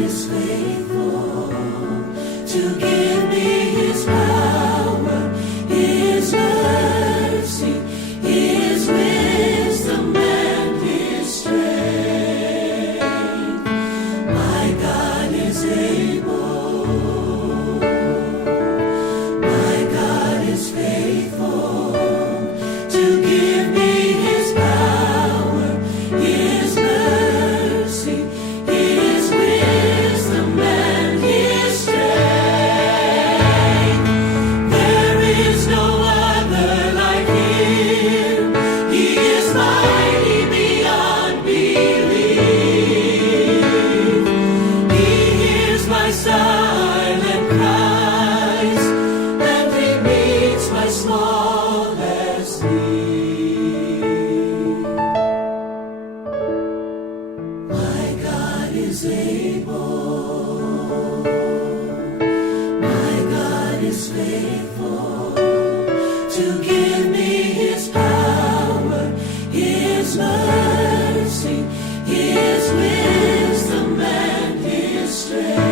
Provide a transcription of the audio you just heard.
is faithful to give me His power, His mercy, His wisdom, and His strength. My God is able. My God is faithful to give me His power, His mercy, His wisdom, and His strength. There is no other like Him. He is mighty beyond belief. He hears my silent cries, and He meets my smallest need. My God is able. My God is faithful to give me His power, His mercy, His wisdom, and His strength.